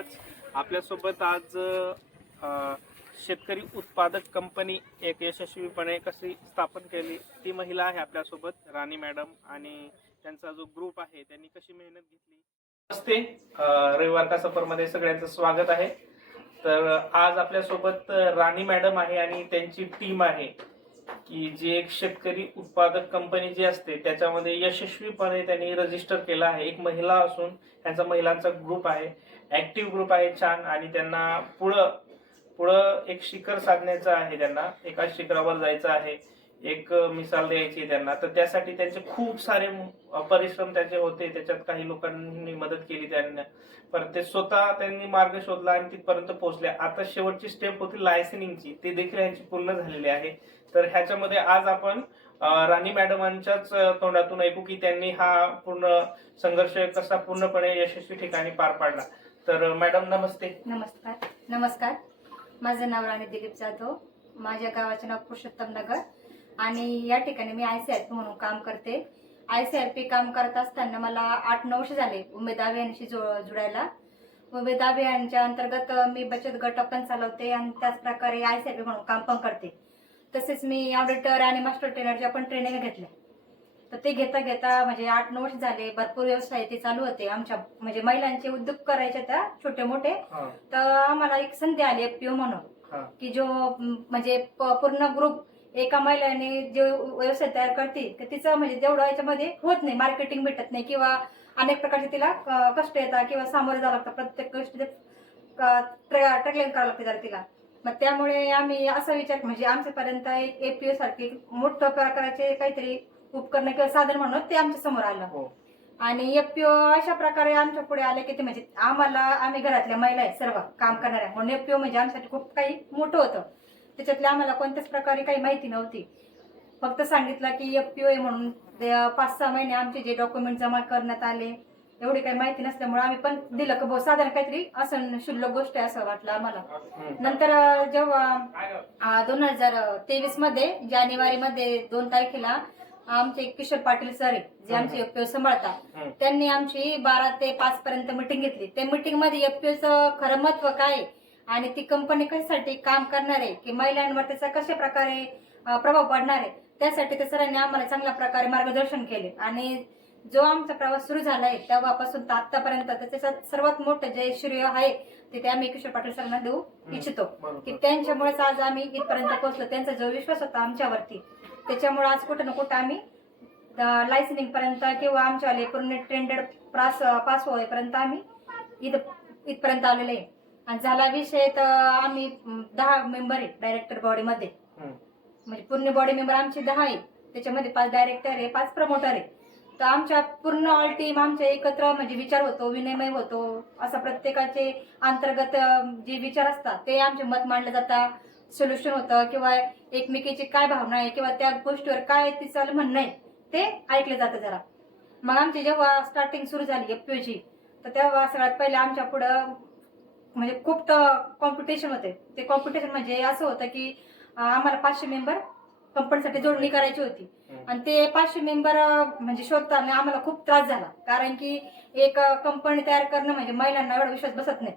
आज. आपल्यासोबत आज शेतकरी उत्पादक कंपनी एक यशस्वीपणे कशी स्थापन केली ती महिला आहे आपल्यासोबत राणी मॅडम आणि त्यांचा जो ग्रुप आहे त्यांनी कशी मेहनत घेतली? नमस्ते. रविवार का सफरमध्ये सगळ्यांचं स्वागत आहे. तर आज आपल्यासोबत राणी मॅडम आहे आणि त्यांची टीम आहे की जे एक शेतकरी उत्पादक कंपनी जी असते त्याच्यामध्ये यशस्वीपणे त्यांनी रजिस्टर केलं आहे. एक महिला असून त्यांचा महिलांचा ग्रुप आहे. ऍक्टिव्ह ग्रुप आहे छान आणि त्यांना पुढं पुढं एक शिखर साधण्याचं आहे त्यांना. एका शिखरावर जायचं आहे. एक मिसाल द्यायची त्यांना. तर त्यासाठी त्यांचे खूप सारे परिश्रम त्याचे होते. त्याच्यात काही लोकांनी मदत केली त्यांना. पण ते स्वतः त्यांनी मार्ग शोधला आणि तिथपर्यंत पोहोचले. आता शेवटची स्टेप होती लायसनिंगची ते देखील यांची पूर्ण झालेली आहे. तर ह्याच्यामध्ये आज आपण राणी मॅडमांच्याच तोंडातून ऐकू की त्यांनी हा पूर्ण संघर्ष कसा पूर्णपणे यशस्वी ठिकाणी पार पाडला. तर मॅडम नमस्ते. नमस्कार. नमस्कार. माझं नाव राणी दिलीप जाधव. माझ्या गावाचे नाव पुरुषोत्तम नगर. आणि या ठिकाणी मी आय सी आर पी म्हणून काम करते. आय सी आर पी काम करत असताना मला आठ नऊ वर्ष झाले उमेद अभियानशी जो जुडायला. उमेद अभियानच्या अंतर्गत मी बचत गट पण चालवते आणि त्याच प्रकारे आय सी आर पी म्हणून काम पण करते. तसेच मी ऑडिटर आणि मास्टर ट्रेनरच्या पण ट्रेनिंग घेतल्या तर ते घेता घेता म्हणजे आठ नऊ वर्ष झाले भरपूर व्यवसाय ते चालू होते. आमच्या म्हणजे महिलांचे उद्योग करायचे त्या छोटे मोठे तर आम्हाला एक संधी आली एफपीओ म्हणून. की जो म्हणजे पूर्ण ग्रुप एका महिलाने जे व्यवसाय तयार करते की तिचं म्हणजे तेवढं याच्यामध्ये होत नाही. मार्केटिंग भेटत नाही किंवा अनेक प्रकारचे तिला कष्ट येतात किंवा सामोरे जावं लागतं. प्रत्येक गोष्टी ट्रेकिंग करावं लागते जरा तिला. मग त्यामुळे आम्ही असा विचार म्हणजे आमच्यापर्यंत एक एपीओ सारखी मोठं प्रकारचे काहीतरी उपकरण किंवा साधन म्हणून ते आमच्यासमोर आलं. हो. आणि एफपीओ अशा प्रकारे आमच्या पुढे आले की ते म्हणजे आम्हाला आम्ही घरातल्या महिला आहे सर्व काम करणाऱ्या. म्हणून एफपीओ म्हणजे आमच्यासाठी खूप काही मोठं होतं. त्याच्यातले आम्हाला कोणत्याच प्रकारे काही माहिती नव्हती. फक्त सांगितलं की एफपीओ आहे म्हणून पाच सहा महिने आमचे जे डॉक्युमेंट जमा करण्यात आले एवढी काही माहिती नसल्यामुळे आम्ही पण दिलं की साधारण काहीतरी असं शुल्लक गोष्ट आहे असं वाटलं आम्हाला. नंतर जेव्हा दोन हजार तेवीसमध्ये जानेवारी मध्ये दोन तारखेला आमचे किशोर पाटील सर आहे, जे आमचे एफपीओ सांभाळतात. त्यांनी आमची बारा ते पाच पर्यंत मिटिंग घेतली. त्या मिटिंगमध्ये एफपीओचं खरं महत्त्व काय आहे? आणि ती कंपनी कशासाठी काम करणार आहे? की महिलांवर त्याचा कशा प्रकारे प्रभाव पडणार आहे? त्यासाठी त्या सरांनी आम्हाला चांगल्या प्रकारे मार्गदर्शन केले. आणि जो आमचा प्रवास सुरू झालाय तेव्हापासून तर आतापर्यंत त्याच्यात सर्वात मोठं जे श्रेय आहे ते आम्ही किशोर पाटील सरांना देऊ इच्छितो. की. त्यांच्यामुळेच आज आम्ही इथपर्यंत पोहोचलो. त्यांचा जो विश्वास होता आमच्यावरती त्याच्यामुळे आज कुठं ना कुठं आम्ही लायसनिंग पर्यंत किंवा आमच्यावाले पूर्ण ट्रेंडेड पास पास होईपर्यंत आम्ही इथं इथपर्यंत आलेले आहे. आणि झाला विषय तर आम्ही दहा मेंबर आहे डायरेक्टर बॉडीमध्ये. म्हणजे पूर्ण बॉडी मेंबर आमचे दहा आहे त्याच्यामध्ये पाच डायरेक्टर आहे पाच प्रमोटर आहे तर आमच्या पूर्ण ऑल टीम आमच्या एकत्र म्हणजे विचार होतो विनिमय होतो. असं प्रत्येकाचे अंतर्गत जे विचार असतात ते आमचे मत मांडले जातात. सोल्युशन होतं किंवा एकमेकीची काय भावना आहे किंवा त्या गोष्टीवर काय तिचं म्हणणं आहे ते ऐकलं जातं जरा. मग आमची जेव्हा स्टार्टिंग सुरू झाली एफपीओची तर तेव्हा सगळ्यात पहिले आमच्या पुढं म्हणजे खूप कॉम्पिटिशन होते. ते कॉम्पिटिशन म्हणजे असं होतं की आम्हाला पाचशे मेंबर कंपनीसाठी जोडणी करायची होती. आणि ते पाचशे मेंबर म्हणजे शोधताना आम्हाला खूप त्रास झाला. कारण की एक कंपनी तयार करणं म्हणजे महिलांना एवढा विश्वास बसत नाही.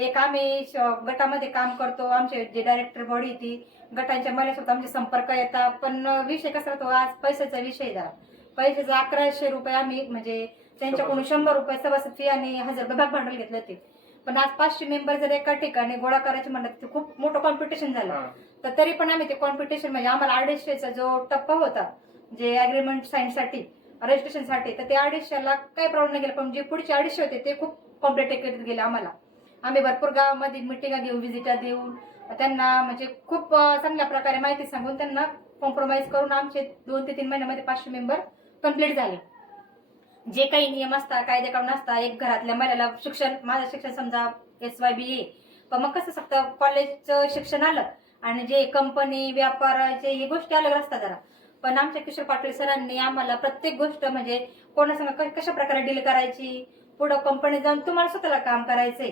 एक आम्ही गटामध्ये काम करतो आमचे जे डायरेक्टर बॉडी ती गटांच्या महिलासोबत आमचे संपर्क येतात. पण विषय कसा होतो आज पैशाचा विषय जरा. पैशाचा अकराशे रुपये आम्ही म्हणजे त्यांच्याकडून शंभर रुपये सभासद फी आणि हजार रुपये भाग भांडवल घेतलं ते पण आज पाचशे मेंबर जर एका ठिकाणी गोळा करायचे म्हणलं तर ते खूप मोठं कॉम्पिटिशन झालं. तर तरी पण आम्ही ते कॉम्पिटिशन म्हणजे आम्हाला अडीचशेचा जो टप्पा होता जे अग्रीमेंट साईनसाठी रजिस्ट्रेशनसाठी तर ते अडीचशेला काही प्रॉब्लेम नाही गेला. पण जे पुढचे अडीचशे होते ते खूप कॉम्प्लिकेटेड गेले आम्हाला. आम्ही भरपूर गावामध्ये मिटिंगा घेऊ व्हिजिटा देऊन त्यांना म्हणजे खूप चांगल्या प्रकारे माहिती सांगून त्यांना कॉम्प्रोमाइज करून आमचे दोन ते तीन महिन्यामध्ये पाचशे मेंबर कंप्लीट झाले. जे काही नियम असतात कायदे काढून असतात एक घरातल्या महिलाला शिक्षण माझं शिक्षण समजा एस वाय बी ए पण मग कसं फक्त कॉलेजचं शिक्षण आलं आणि जे कंपनी व्यापाराचे हे गोष्टी अलग असतात जरा. पण आमच्या किशोर पाटील सरांनी आम्हाला प्रत्येक गोष्ट म्हणजे कोणासंग क- कशा प्रकारे डील करायची? पुढं कंपनी जाऊन तुम्हाला स्वतःला काम करायचंय.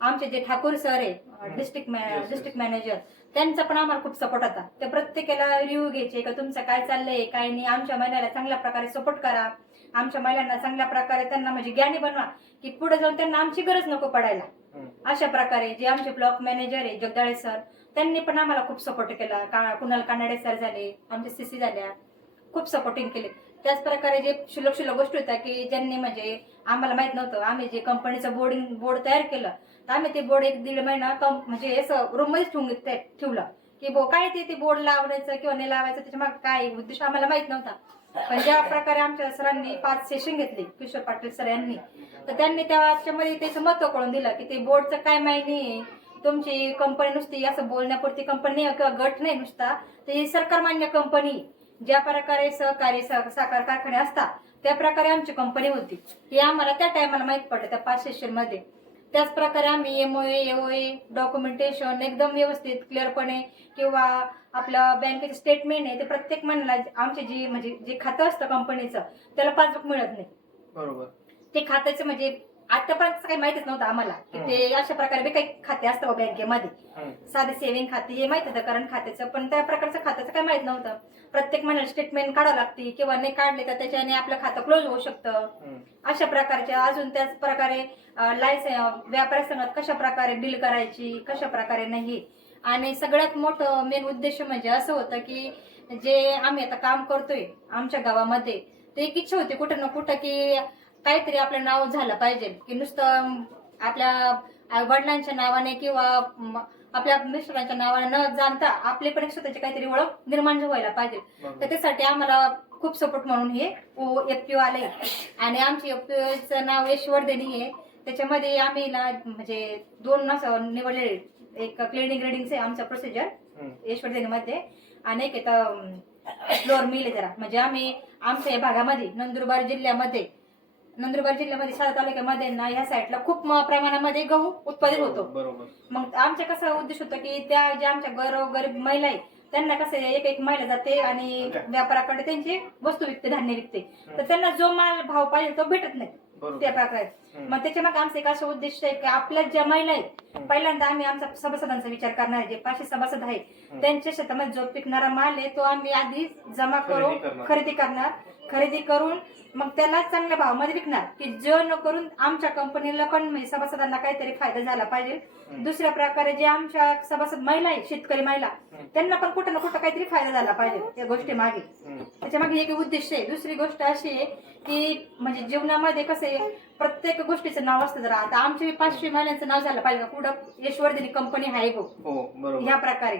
आमचे जे ठाकूर सर आहे डिस्ट्रिक्ट. डिस्ट्रिक्ट मॅनेजर त्यांचा पण आम्हाला खूप सपोर्ट होता. ते प्रत्येकाला रिव्ह्यू घ्यायचे का तुमचं काय चाललंय काय नाही आमच्या महिन्याला चांगल्या प्रकारे सपोर्ट करा. आमच्या महिलांना चांगल्या प्रकारे त्यांना म्हणजे ज्ञानी बनवा की पुढे जाऊन त्यांना आमची गरज नको पडायला. अशा प्रकारे जे आमचे ब्लॉक मॅनेजर आहे जगदाळे सर त्यांनी पण आम्हाला खूप सपोर्ट केला. का कुणाल कानाडे सर झाले आमचे सीसी झाल्या खूप सपोर्टिंग केले. त्याच प्रकारे जे शुल्लक शुल्लक गोष्टी होत्या की ज्यांनी म्हणजे आम्हाला माहीत नव्हतं आम्ही जे कंपनीचं बोर्डिंग बोर्ड तयार केलं तर आम्ही ते बोर्ड एक दीड महिना कम म्हणजे असं रूममध्येच ठेवून ठेवलं. की बो काय ते ते बोर्ड लावायचं किंवा नाही लावायचं त्याच्यामागे काय उद्देश आम्हाला माहीत नव्हता. पण ज्या प्रकारे आमच्या सरांनी पाच सेशन घेतले किशोर पाटील सर यांनी तर त्यांनी त्याच्यामध्ये त्याचं महत्त्व कळून दिलं की ते बोर्डचं काय माहिती आहे. तुमची कंपनी नुसती असं बोलण्यापुरती कंपनी नाही किंवा गट नाही नुसता तर ही सरकारमान्य कंपनी ज्या प्रकारे सहकारी साखर कारखाने असतात त्या प्रकारे आमची कंपनी होती. हे आम्हाला त्या टायमाला माहीत पडलं त्या पाच सेशनमध्ये. त्याच प्रकारे आम्ही एमओए एओए डॉक्युमेंटेशन एकदम व्यवस्थित क्लिअरपणे किंवा आपलं बँकेचे स्टेटमेंट आहे ते प्रत्येक महिन्याला आमचे जी म्हणजे जे खातं असतं कंपनीचं त्याला पासबुक मिळत नाही. बरोबर. ते खात्याचं म्हणजे आतापर्यंत काही माहितीच नव्हतं आम्हाला की ते अशा प्रकारे बी काही खाते असतं बँकेमध्ये. साधे सेव्हिंग खाते हे माहीत होतं कारण खात्याचं पण त्या प्रकारचं खात्याचं काही माहीत नव्हतं. प्रत्येक महिन्याला स्टेटमेंट काढावं लागते किंवा नाही काढले तर त्याच्याने आपलं खातं क्लोज होऊ शकतं. अशा प्रकारच्या अजून त्याच प्रकारे लायसन व्यापाऱ्यासंगत कशा प्रकारे डील करायची कशा प्रकारे नाही. आणि सगळ्यात मोठं मेन उद्देश म्हणजे असं होतं की जे आम्ही आता काम करतोय आमच्या गावामध्ये ते एक इच्छा होती कुठं ना कुठं की काहीतरी आपलं नाव झालं पाहिजे. की नुसतं आपल्या वडिलांच्या नावाने किंवा आपल्या मिस्टरांच्या नावाने न जाणता आपली पण स्वतःची काहीतरी ओळख निर्माण व्हायला पाहिजे. तर त्यासाठी आम्हाला खूप सपोर्ट म्हणून हे एफ पी आले आणि आमची एफ पी नाव यशवर्धनी आहे त्याच्यामध्ये आम्ही ना म्हणजे दोन असं निवडलेले एक क्लिनिक रिडिंगचे आमचं प्रोसिजर. यशवर्धनीमध्ये. आणि एक फ्लोअर मिल आहे जरा. म्हणजे आम्ही आमच्या या भागामध्ये नंदुरबार जिल्ह्यामध्ये नंदुरबार जिल्ह्यामध्ये साधा तालुक्यामध्ये ना या साईडला खूप म- प्रमाणामध्ये गहू उत्पादित होतो. बरोबर. मग आमच्या कसा उद्देश होता की त्या ज्या आमच्या गरीब गरीब महिला आहे त्यांना कसं एक एक महिला जाते आणि व्यापाराकडे त्यांची वस्तू विकते धान्य विकते. तर त्यांना जो माल भाव पाहिजे तो भेटत नाही. त्या बरोबर प्रकारे. हम्म. मग त्याच्या मग आमचं एक असं उद्दिष्ट आहे की आपल्या ज्या महिला आहेत. पहिल्यांदा आम्ही आमचा सभासदांचा विचार करणार आहे. जे पाचशे सभासद आहे. त्यांच्या शेतामध्ये जो पिकणारा माल आहे तो आम्ही आधी जमा खरेदी करणार. खरेदी करणार. खरेदी करून मग त्याला चांगल्या भावामध्ये विकणार. की न करून आमच्या कंपनीला पण सभासदांना काहीतरी फायदा झाला पाहिजे. दुसऱ्या प्रकारे जे आमच्या सभासद महिला आहे शेतकरी महिला. त्यांना पण कुठं ना कुठं काहीतरी फायदा झाला पाहिजे त्या गोष्टी मागे. त्याच्यामागे एक उद्देश आहे. दुसरी गोष्ट अशी आहे की म्हणजे जीवनामध्ये कसं आहे प्रत्येक गोष्टीचं नाव असतं जरा. आता आमच्या पाचशे महिलांचं नाव झालं पाहिजे कुठं यशवर्धिनी कंपनी आहे गो हो ह्या प्रकारे.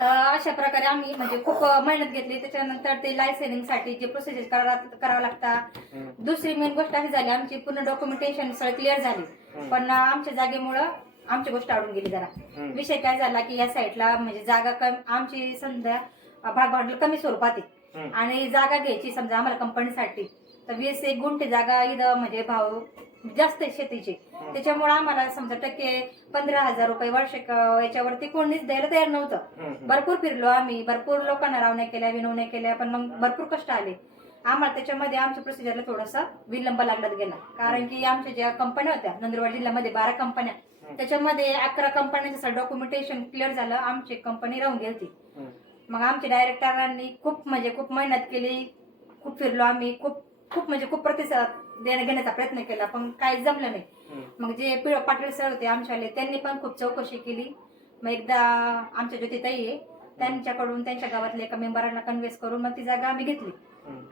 तर अशा प्रकारे आम्ही म्हणजे खूप मेहनत घेतली त्याच्यानंतर ते लायसनिंगसाठी जे प्रोसेस करावं लागतात. दुसरी मेन गोष्ट अशी झाली आमची पूर्ण डॉक्युमेंटेशन सगळं क्लिअर झाली. पण आमच्या जागेमुळं आमची गोष्ट अडून गेली जरा. विषय काय झाला की या साईडला म्हणजे जागा कमी आमची समजा भाग भांडवल कमी स्वरूपात आहे. आणि जागा घ्यायची समजा आम्हाला कंपनीसाठी तर वीस एक गुंठे जागा इथं म्हणजे भाव जास्त आहे शेतीचे. त्याच्यामुळे आम्हाला समजा टक्के पंधरा हजार रुपये वार्षिक याच्यावरती कोणीच द्यायला तयार नव्हतं. भरपूर फिरलो आम्ही भरपूर लोकांना रावण्या केल्या विनवण्या केल्या पण मग भरपूर कष्ट आले. आम्हाला त्याच्यामध्ये आमच्या प्रोसिजरला थोडासा विलंब लागत गेला. कारण की आमच्या ज्या कंपन्या होत्या नंदुरबार जिल्ह्यामध्ये बारा कंपन्या त्याच्यामध्ये अकरा कंपन्यांचं डॉक्युमेंटेशन क्लिअर झालं आमची कंपनी राहून गेली. मग आमच्या डायरेक्टरांनी खूप म्हणजे खूप मेहनत केली खूप फिरलो आम्ही खूप खूप म्हणजे खूप प्रतिसाद देण्या घेण्याचा प्रयत्न केला पण काही जमलं नाही. मग जे पिढ पाटील सर होते आमच्याले त्यांनी पण खूप चौकशी केली मग एकदा आमच्या ज्योतिताई आहे त्यांच्याकडून त्यांच्या गावातल्या एका मेंबरांना कन्व्हेन्स करून मग ती जागा आम्ही घेतली.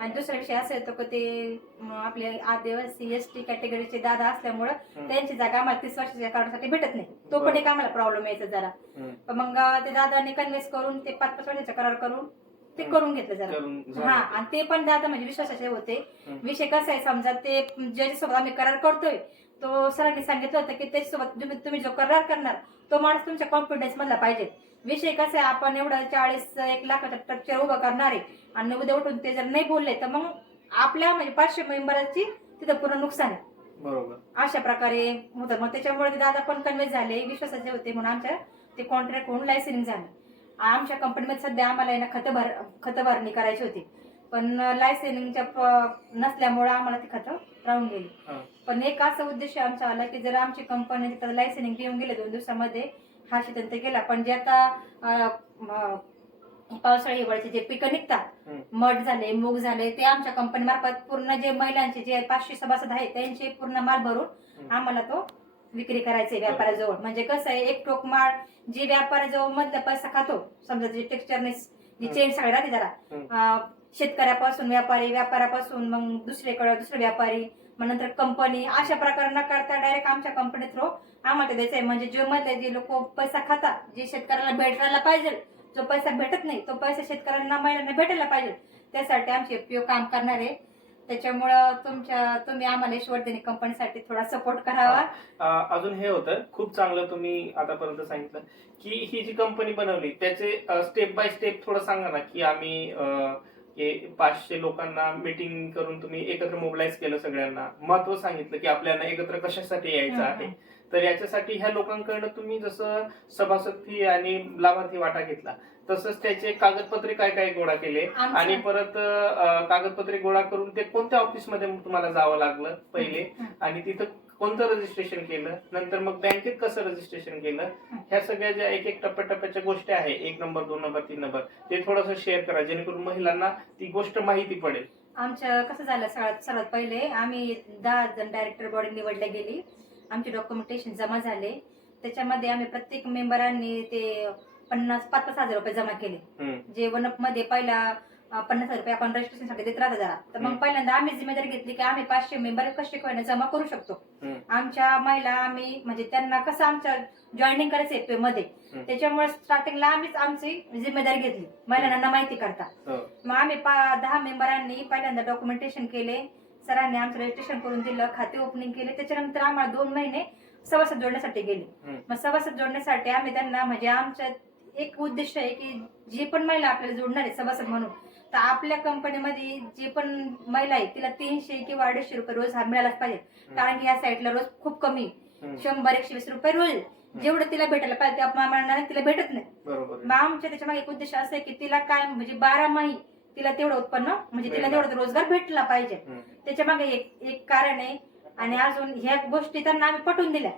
आणि दुसरा विषय असा येतो की ते आपले आदिवासी एस टी कॅटेगरीचे दादा असल्यामुळं. त्यांची जागा आम्हाला तीस वर्षाच्या काळासाठी भेटत नाही तो पण. एक आम्हाला प्रॉब्लेम यायचा जरा मग ते दादाने कन्व्हेन्स करून ते पाच पाच वर्षाचा करार करून ते. करून घेतलं जरा. हा आणि ते पण दादा म्हणजे विश्वासाचे होते. विषय कसा आहे समजा ते ज्याच्यासोबत आम्ही करार करतोय तो सरांनी सांगितलं होतं की त्याच्यासोबत तुम्ही तुम्ही जो करार करणार तो माणूस तुमच्या कॉन्फिडन्स मधला पाहिजे. विषय कसा आहे आपण एवढं चाळीस एक लाखाचं स्ट्रक्चर उभं करणार आहे आणि उद्या उठून ते जर नाही बोलले तर मग आपल्या म्हणजे पाचशे मेंबरांची तिथं पूर्ण नुकसान आहे. बरोबर. अशा प्रकारे होतं. मग त्याच्यामुळे दादा पण कन्व्हेन्स झाले विश्वासाचे होते म्हणून आमच्या ते कॉन्ट्रॅक्ट होऊन लायसनिंग झालं. आमच्या कंपनीमध्ये सध्या आम्हाला आहे ना खतं भर खतं भरणी करायची होती पण लायसनिंगच्या नसल्यामुळं आम्हाला ती खतं राहून गेली. पण एक असा उद्देश आमचा आला की जर आमची कंपनी लायसनिंग घेऊन गेले दोन दिवसामध्ये हा शेतंत गेला पण जे आता पावसाळी हिवाळ्याचे जे पिकं निघतात. मठ झाले मूग झाले ते आमच्या कंपनी मार्फत पूर्ण जे महिलांचे जे पाचशे सभासद आहेत त्यांचे पूर्ण माल भरून. आम्हाला तो विक्री करायचे व्यापाराजवळ. म्हणजे कसं आहे एक टोक माळ जे व्यापाराजवळ मधला पैसा खातो समजा जे टेक्स्चरने जी चेन सगळी राहते. अं, शेतकऱ्यापासून व्यापारी व्यापारापासून मग दुसरीकडे दुसरे व्यापारी मग नंतर कंपनी अशा प्रकारे न करता डायरेक्ट आमच्या कंपनी थ्रू आम्हाला ते द्यायचंय. म्हणजे जे मधले जे लोक पैसा खातात जे शेतकऱ्याला भेटायला पाहिजे जो पैसा भेटत नाही तो पैसा शेतकऱ्यांना महिलांना भेटायला पाहिजे. त्यासाठी आमचे पीओ काम करणार आहे त्याच्यामुळं तुमच्या तुम्ही आम्हाला ईश्वरदेनी कंपनीसाठी थोडा सपोर्ट करावा. अजून हे होतं खूप चांगलं तुम्ही आतापर्यंत सांगितलं की ही जी कंपनी बनवली त्याचे स्टेप बाय स्टेप थोडं सांगा ना की आम्ही अं, हे पाचशे लोकांना मीटिंग करून तुम्ही एकत्र मोबिलाइज केलं सगळ्यांना. महत्त्व सांगितलं की आपल्याला एकत्र कशासाठी यायचं आहे? तर याच्यासाठी ह्या लोकांकडनं तुम्ही जसं सभासद फी आणि लाभार्थी वाटा घेतला तसंच त्याचे कागदपत्रे काय काय गोळा केले? आणि परत कागदपत्रे गोळा करून ते कोणत्या ऑफिसमध्ये तुम्हाला जावं लागलं पहिले. आणि तिथं कोणतं रजिस्ट्रेशन केलं? नंतर मग बँकेत कसं रजिस्ट्रेशन केलं? ह्या सगळ्या ज्या एक एक टप्प्याटप्प्याच्या गोष्टी आहे एक नंबर दोन नंबर तीन नंबर ते थोडंसं शेअर करा जेणेकरून महिलांना ती गोष्ट माहिती पडेल. आमचं कसं झालं सर्वात सर्वात पहिले आम्ही दहा जण डायरेक्टर बॉडी निवडल्या गेली. आमचे डॉक्युमेंटेशन जमा झाले. त्याच्यामध्ये आम्ही प्रत्येक मेंबरांनी ते पन्नास पाच पाच हजार रुपये जमा केले. जे वनपमध्ये पहिला पन्नास हजार रुपये आपण रजिस्ट्रेशनसाठी देत राहतो जरा तर मग. पहिल्यांदा आम्ही जिम्मेदारी घेतली की आम्ही पाचशे मेंबर कसे जमा करू शकतो हम्म. आमच्या महिला आम्ही म्हणजे त्यांना कसं आमच्या जॉईनिंग करायचं आहे मध्ये. त्याच्यामुळे स्टार्टिंगला आम्हीच आमची जिम्मेदारी घेतली महिलांना माहिती करता हो. मग आम्ही पा- दहा मेंबरांनी पहिल्यांदा डॉक्युमेंटेशन केले सरांनी आमचं रजिस्ट्रेशन करून दिलं खाते ओपनिंग केले त्याच्यानंतर आम्हाला दोन महिने सभासद जोडण्यासाठी गेले हम्म. मग सभासद जोडण्यासाठी आम्ही त्यांना म्हणजे आमच्या एक उद्दिष्ट आहे की जी पण महिला आपल्याला जोडणार आहे सभासद म्हणून तर आपल्या कंपनीमध्ये जे पण महिला आहे तिला तीनशे किंवा अडीचशे रुपये रोज हा मिळालाच पाहिजे. कारण की या साईडला रोज खूप कमी. शंभर एकशे वीस रुपये रोज. जेवढं तिला भेटायला पाहिजे त्या तिला भेटत नाही. मग आमच्या त्याच्यामागे एक उद्देश असं आहे की तिला काय म्हणजे बारा माही तिला तेवढं उत्पन्न म्हणजे तिला. तेवढं रोजगार भेटला पाहिजे. त्याच्यामागे एक एक कारण आहे आणि अजून ह्या गोष्टी त्यांना आम्ही पटवून दिल्या.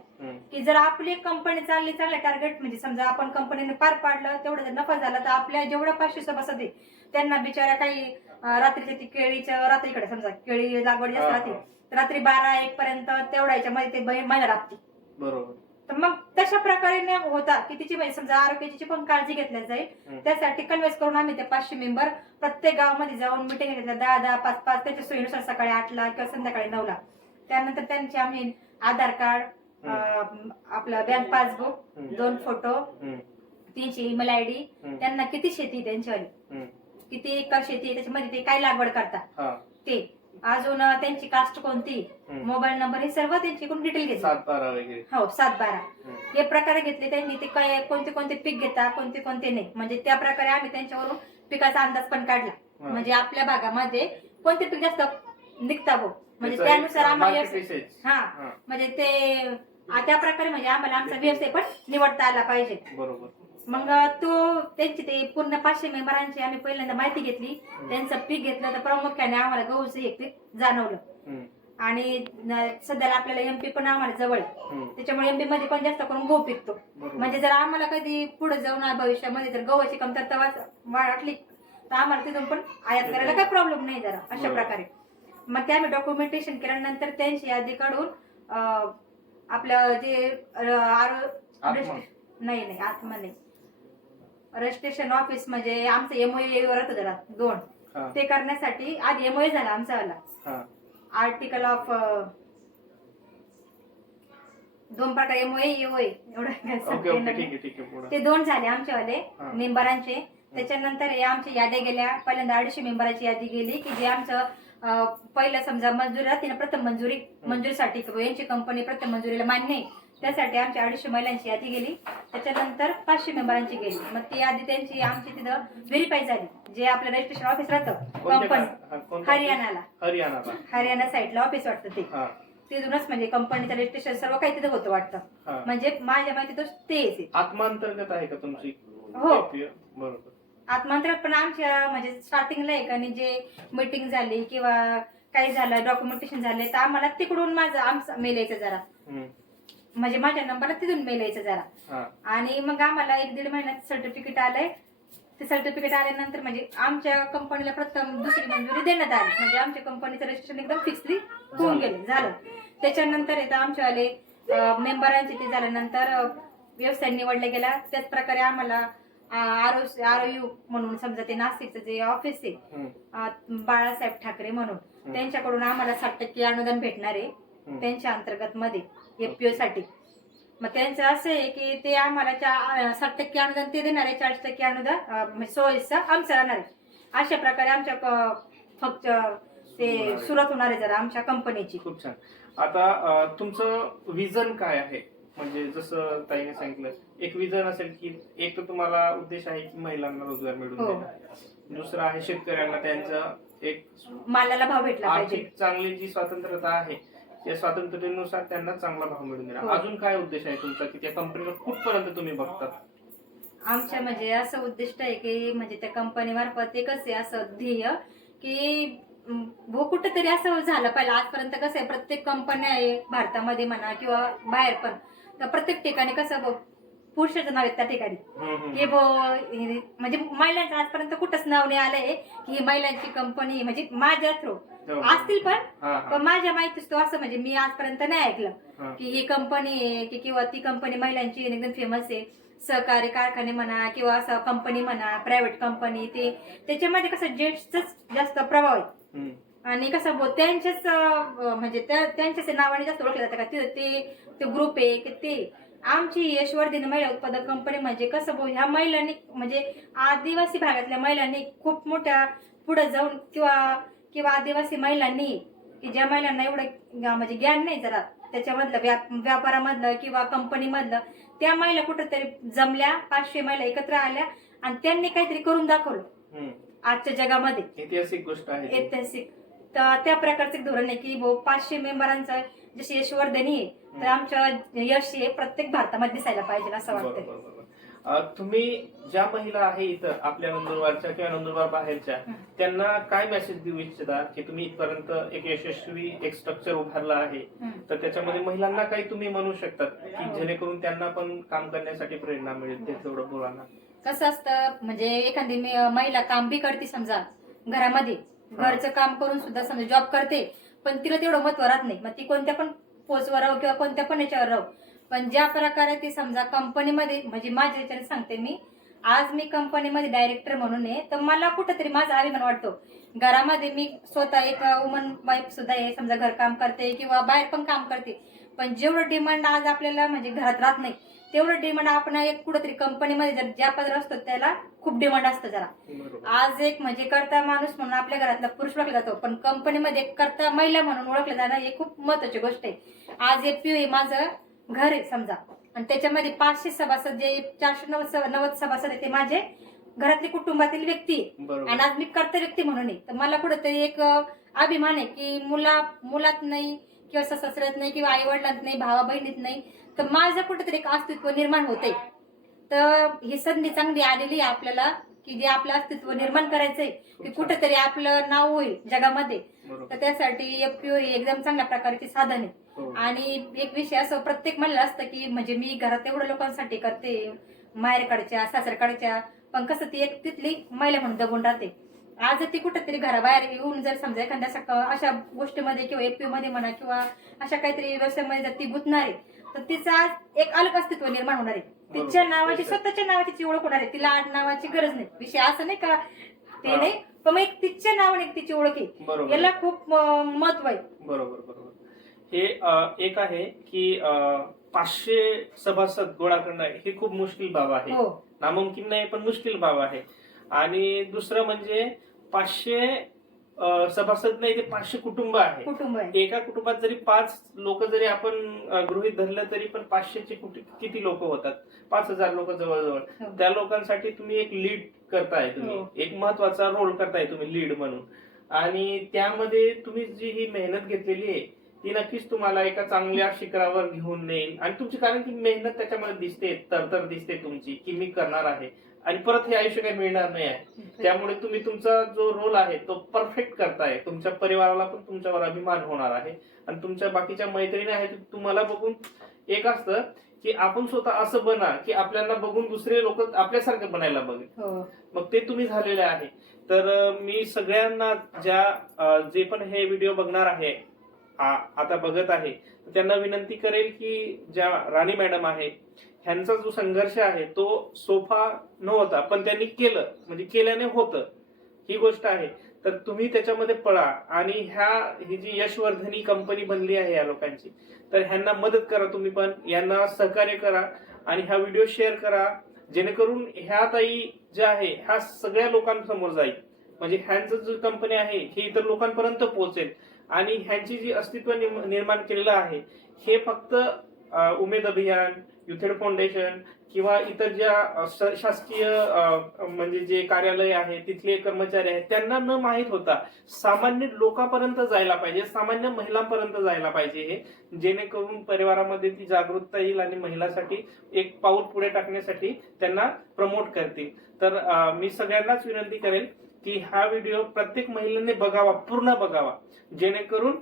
की जर आपली कंपनी चालली चांगलं टार्गेट म्हणजे समजा आपण कंपनीने पार पाडलं तेवढं जर नफा झाला तर आपल्या जेवढ्या पाचशे सभासद आहे त्यांना बिचाऱ्या काही रात्रीच्या ती केळीच्या रात्रीकडे समजा केळी लागवड जास्त राहते. तर रात्री बारा एक पर्यंत तेवढ्या याच्यामध्ये ते महिला राबते. बरोबर. तर मग तशा प्रकारे होता की तिची म्हणजे समजा आरोग्याची पण काळजी घेतली जाईल. त्यासाठी कन्व्हेन्स करून आम्ही ते पाचशे मेंबर प्रत्येक गावामध्ये जाऊन मिटिंग घेतल्या. दहा दहा पाच पाच त्याच्या सोयीनुसार सकाळी आठला किंवा संध्याकाळी नऊला. त्यानंतर त्यांची आम्ही आधार कार्ड आपलं बँक पासबुक. दोन फोटो त्यांची ईमेल आय डी हम्म, त्यांना किती शेती त्यांच्यावाली. किती एकर शेती आहे त्याच्यामध्ये ते काय लागवड करतात? ते. अजून त्यांची कास्ट कोणती. मोबाईल नंबर हे सर्व त्यांच्याकडून डिटेल घेतली सात बारा वगैरे. हो सात बारा. हे प्रकारे घेतले त्यांनी ते काय कोणते कोणते पीक घेता कोणते कोणते नाही. म्हणजे त्या प्रकारे आम्ही त्यांच्यावरून पिकाचा अंदाज पण काढला. म्हणजे आपल्या भागामध्ये कोणते पीक जास्त निघता भाऊ. म्हणजे त्याचा एक त्यानुसार आम्हाला market research. हा. हा, म्हणजे ते आ, त्या प्रकारे म्हणजे आम्हाला आमचा व्यवसाय पण निवडता आला पाहिजे. बरोबर. मग तो त्यांची ते पूर्ण पाचशे मेंबरांची आम्ही पहिल्यांदा माहिती घेतली. त्यांचं पीक घेतलं तर प्रामुख्याने आम्हाला गहूचं एक पीक जाणवलं. हम्म, आणि न- सध्याला आपल्याला एमपी पण आम्हाला जवळ आहे. हम्म, त्याच्यामुळे एमपी मध्ये पण जास्त करून गहू पिकतो. बरोबर. म्हणजे जर आम्हाला कधी पुढे जाऊन आ- भविष्यामध्ये जर गव्हाची कमतरता वाच- वाटली तर आम्हाला तिथून पण आयात करायला काही प्रॉब्लेम नाही जरा अशा बरोबर. प्रकारे. मग ते आम्ही डॉक्युमेंटेशन केल्यानंतर त्यांची यादी काढून अं, आपलं जे अं, आरो- आत्मा. नाही नाही आत्मा नाही. रजिस्ट्रेशन ऑफिस म्हणजे आमचं एमओए वर होतं जरा दोन. हा, ते करण्यासाठी आधी एमओए झाला आमचा वाला हा, आर्टिकल ऑफ दोन प्रकार एमओए एओए एवढं काय ओके सांगता ओके येणार ठीक नाही. आहे ठीक आहे पुढे. ते दोन झाले आमच्यावाले हा. मेंबरांचे त्याच्यानंतर हे आमच्या याद्या गेल्या पहिल्यांदा अडीचशे मेंबराची यादी गेली की जे आमचं पहिलं समजा मंजुरी राहते ना प्रथम मंजुरी मंजुरीसाठी यांची कंपनी प्रथम मंजुरीला मान्य आहे. त्यासाठी आमच्या अडीचशे महिलांची यादी गेली. त्याच्यानंतर पाचशे मेंबरांची गेली. मग ती यादी त्यांची आमची तिथं व्हेरीफाय झाली. जे आपलं रजिस्ट्रेशन ऑफिस राहतं कंपनी हरियाणाला. हरियाणाला. हरियाणा साईडला ऑफिस वाटतं ते. तिथूनच म्हणजे कंपनीचं रजिस्ट्रेशन सर्व काही तिथं होतं वाटतं. म्हणजे माझ्या माहिती तो तेच आहे. आत्मांतर्गत आहे का तुमची? हो. बरोबर. आत्मांतरात पण आमच्या म्हणजे स्टार्टिंगला नाही जे मीटिंग झाली किंवा काही झालं डॉक्युमेंटेशन झाले तर आम्हाला तिकडून माझं आमचं मेल यायचं जरा. म्हणजे माझ्या नंबरला तिथून मेल यायचं जरा. आणि मग आम्हाला एक दीड महिन्यात सर्टिफिकेट आलंय. ते सर्टिफिकेट आल्यानंतर म्हणजे आमच्या कंपनीला प्रथम दुसरी मंजुरी देण्यात आली. म्हणजे आमच्या कंपनीचं रजिस्ट्रेशन एकदम फिक्सली होऊन गेले झालं. त्याच्यानंतर येतं आमच्यावाले मेंबरांचे ते झाल्यानंतर व्यवसाय निवडला गेला. त्याच प्रकारे आम्हाला आर आर यू म्हणून समजा ते नाशिकचं जे ऑफिस आहे बाळासाहेब ठाकरे म्हणून त्यांच्याकडून आम्हाला साठ टक्के अनुदान भेटणार आहे. त्यांच्या अंतर्गत मध्ये एफपीओ साठी. मग त्यांचं असं आहे की ते आम्हाला साठ टक्के अनुदान ते देणार आहे चाळीस टक्के अनुदान म्हणजे सोयीचं आमचं राहणार आहे. अशा प्रकारे आमच्या फक्त ते सुरुवात. होणार आहे जरा आमच्या कंपनीची खूप छान. आता तुमचं विजन काय आहे? म्हणजे जसं ताईने सांगितलं एक विजन असेल की एक तर तुम्हाला उद्देश आहे की महिलांना रोजगार मिळवून हो. देणं. दुसरं आहे शेतकऱ्यांना त्यांचं एक मालाला भाव भेटला पाहिजे. आर्थिक चांगली जी स्वातंत्र्यता आहे त्या स्वातंत्र्यानुसार त्यांना चांगला भाव मिळून देणार हो. अजून काय उद्देश आहे तुमचा की त्या कंपनीवर कुठपर्यंत तुम्ही बघतात आमच्या म्हणजे असं उद्दिष्ट आहे की म्हणजे त्या कंपनी मार्फत कसं आहे असं ध्येय की म, भो कुठंतरी असं झालं पाहिजे आजपर्यंत कसं आहे प्रत्येक कंपन्या आहे भारतामध्ये म्हणा किंवा बाहेर पण तर प्रत्येक ठिकाणी कसं बघ पुरुषाचं नाव आहे त्या ठिकाणी. हे बो म्हणजे महिलांचं आजपर्यंत कुठंच नाव नाही आलंय की महिलांची कंपनी म्हणजे माझ्या थ्रू हो. असतील पण पण माझ्या माहितीच तो असं म्हणजे मी आजपर्यंत नाही ऐकलं. की ही कंपनी आहे की किंवा ती कंपनी महिलांची एकदम फेमस आहे सहकारी कारखाने म्हणा किंवा असं कंपनी म्हणा प्रायव्हेट कंपनी ते त्याच्यामध्ये कसं जेंट्सच जास्त प्रभाव आहे. आणि कसं बो त्यांच्याच म्हणजे त्या- त्यांच्याच नावाने जास्त ओळखलं जातं का ते ते- ग्रुप आहे की ते आमची यशवर्धीन महिला उत्पादक कंपनी म्हणजे कसं भाऊ ह्या महिलांनी म्हणजे आदिवासी भागातल्या महिलांनी खूप मोठ्या पुढे जाऊन किंवा किंवा आदिवासी महिलांनी की ज्या महिलांना एवढं म्हणजे ज्ञान नाही जरा त्याच्यामधलं व्याप व्यापारामधलं किंवा कंपनीमधलं त्या महिला कुठंतरी जमल्या पाचशे महिला एकत्र आल्या आणि त्यांनी काहीतरी करून दाखवलं. आजच्या जगामध्ये ऐतिहासिक गोष्ट आहे. ऐतिहासिक तर त्या प्रकारचं एक धोरण आहे की पाचशे मेंबरांचं जशी यशवर्धनी आहे तर आमचं यश हे प्रत्येक भारतामध्ये दिसायला पाहिजे असं अं, तुम्ही ज्या महिला आहे इथं आपल्या नंदुरबारच्या किंवा नंदुरबार बाहेरच्या. त्यांना काय मेसेज देऊ इच्छिता की तुम्ही इथपर्यंत एक यशस्वी एक स्ट्रक्चर उभारलं आहे. तर त्याच्यामध्ये महिलांना काही तुम्ही म्हणू शकतात की. जेणेकरून त्यांना पण काम करण्यासाठी प्रेरणा मिळेल ते तेवढं बोला ना कसं असतं म्हणजे एखादी महिला काम बी करते समजा घरामध्ये घरचं काम करून सुद्धा समजा जॉब करते पण तिला तेवढं महत्त्व राहत नाही. मग ती कोणत्या पण पोस्टवर राहू किंवा कोणत्या पण याच्यावर राहू. पण ज्या प्रकारे ती समजा कंपनीमध्ये म्हणजे माझ्या याच्याने सांगते मी आज मी कंपनीमध्ये डायरेक्टर म्हणून आहे तर मला कुठंतरी माझा अभिमान वाटतो. घरामध्ये मी स्वतः एक वुमन वाईफ सुद्धा आहे समजा घरकाम करते किंवा बाहेर पण काम करते. पण जेवढं डिमांड आज आपल्याला म्हणजे घरात राहत नाही तेवढं डिमांड आपण एक कुठंतरी कंपनीमध्ये जर ज्या पदर असतो त्याला खूप डिमांड असतं जरा. आज एक म्हणजे करता माणूस म्हणून आपल्या घरातला पुरुष ओळखला जातो पण कंपनीमध्ये करता महिला म्हणून ओळखलं जाणं हे खूप महत्वाची गोष्ट आहे. आज एक पी माझं घर आहे समजा. आणि त्याच्यामध्ये पाचशे सभासद जे चारशे नव्वद नव्वद सभासद आहे ते माझे घरातली कुटुंबातील व्यक्ती आणि आज मी कर्ता व्यक्ती म्हणून आहे. तर मला कुठेतरी एक अभिमान आहे की मुला मुलात नाही किंवा ससऱ्यात नाही किंवा आई वडिलांत नाही भावा बहिणीत नाही. तर माझं कुठेतरी एक अस्तित्व निर्माण होते तर ही संधी चांगली आलेली आहे आपल्याला की जे आपलं अस्तित्व निर्माण करायचंय की कुठेतरी आपलं नाव होईल जगामध्ये. तर त्यासाठी एफपीओ ही एकदम चांगल्या प्रकारची साधन आहे. हो. आणि एक विषय असं प्रत्येक महिला असतं की म्हणजे मी घरात एवढ्या लोकांसाठी करते माहेरकडच्या सासरकडच्या पण कसं ती एक तिथली महिला म्हणून दबून राहते. आज ती कुठेतरी घराबाहेर येऊन जर समजा एखाद्या अशा अशा गोष्टीमध्ये किंवा एपीओ मध्ये म्हणा किंवा अशा काहीतरी व्यवसायामध्ये जर ती गुंतणार आहे तर तिचं आज एक अलग अस्तित्व निर्माण होणार आहे. तिच्या. नावाची. स्वतःच्या नावाची ती ओळख होणार आहे. तिला आड नावाची गरज नाही. विषय असं नाही का ते. नाही पण मग एक तिच्या नावाने एक तिची ओळख आहे. याला खूप महत्त्व आहे. बरोबर बरोबर. हे एक आहे की पाचशे सभासद गोळा करणं ही खूप मुश्किल बाब आहे. हो. नामुमकिन नाही पण मुश्किल बाब आहे. आणि दुसरं म्हणजे पाचशे सभासद नाही ते पाचशे कुटुंब आहे. कुटुंब आहे. एका कुटुंबात जरी पाच लोक जरी आपण गृहीत धरलं तरी पण पाचशेचे किती लोक होतात? पाच हजार लोक जवळजवळ. हो. त्या लोकांसाठी तुम्ही एक लीड करताय तुम्ही. हो. एक महत्त्वाचा रोल करताय तुम्ही लीड म्हणून. आणि त्यामध्ये तुम्ही जी ही मेहनत घेतलेली आहे ती नक्कीच तुम्हाला एका चांगल्या शिखरावर घेऊन नेईल. आणि तुमची कारण की मेहनत त्याच्यामध्ये दिसते तरतर दिसते तुमची की मी करणार आहे. आणि परत हे आयुष्य काही मिळणार नाही आहे. त्यामुळे तुम्ही तुमचा जो रोल आहे तो परफेक्ट करताय. तुमच्या परिवाराला पण तुमच्यावर अभिमान होणार आहे. आणि तुमच्या बाकीच्या मैत्रिणी आहेत तुम्हाला बघून एक असतं की आपण स्वतः असं बना की आपल्याला बघून दुसरे लोक आपल्यासारखं बनायला बघेल. हो. मग ते तुम्ही झालेले आहे. तर मी सगळ्यांना ज्या जे पण हे व्हिडिओ बघणार आहे आता बघत आहे त्यांना विनंती करेल की ज्या राणी मॅडम आहे ह्यांचा जो संघर्ष आहे तो सोफा नव्हता पण त्यांनी केलं. म्हणजे केल्याने होतं. ही गोष्ट आहे. तर तुम्ही त्याच्यामध्ये पळा. आणि ह्या ही जी यशवर्धनी कंपनी बनली आहे या लोकांची तर ह्यांना मदत करा तुम्ही पण. यांना सहकार्य करा. आणि हा व्हिडिओ शेअर करा. जेणेकरून ह्या ताई ज्या आहे ह्या सगळ्या लोकांसमोर जाईल. म्हणजे ह्यांचं जी कंपनी आहे ही इतर लोकांपर्यंत पोहोचेल. आणि ह्यांची जी अस्तित्व निर्माण केलेलं आहे हे फक्त उमेद अभियान युथेड फाउंडेशन किंवा इतर ज्या शासकीय म्हणजे जे कार्यालय आहे तिथले कर्मचारी आहेत त्यांना न माहीत होता सामान्य लोकांपर्यंत जायला पाहिजे सामान्य महिलांपर्यंत जायला पाहिजे हे जेणेकरून परिवारामध्ये ती जागरूकता येईल आणि महिलासाठी एक पाऊल पुढे टाकण्यासाठी त्यांना प्रमोट करतील. तर मी सगळ्यांनाच विनंती करेल की हा व्हिडिओ प्रत्येक महिलेने बघावा पूर्ण बघावा जेणेकरून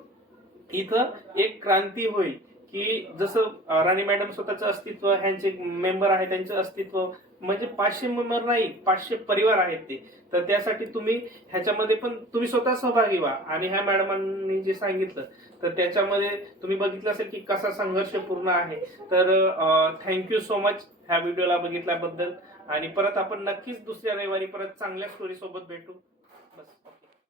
इथं एक क्रांती होईल. की जसं राणी मॅडम स्वतःचं अस्तित्व ह्यांचे मेंबर आहे त्यांचं अस्तित्व म्हणजे पाचशे मेंबर नाही पाचशे परिवार आहेत ते. तर त्यासाठी तुम्ही ह्याच्यामध्ये पण तुम्ही स्वतः सहभागी व्हा. आणि ह्या मॅडमांनी जे सांगितलं तर त्याच्यामध्ये तुम्ही बघितलं असेल की कसा संघर्ष पूर्ण आहे. तर थँक्यू सो मच ह्या व्हिडिओला बघितल्याबद्दल. आणि परत आपण नक्कीच दुसऱ्या रविवारी परत चांगल्या स्टोरी सोबत भेटू.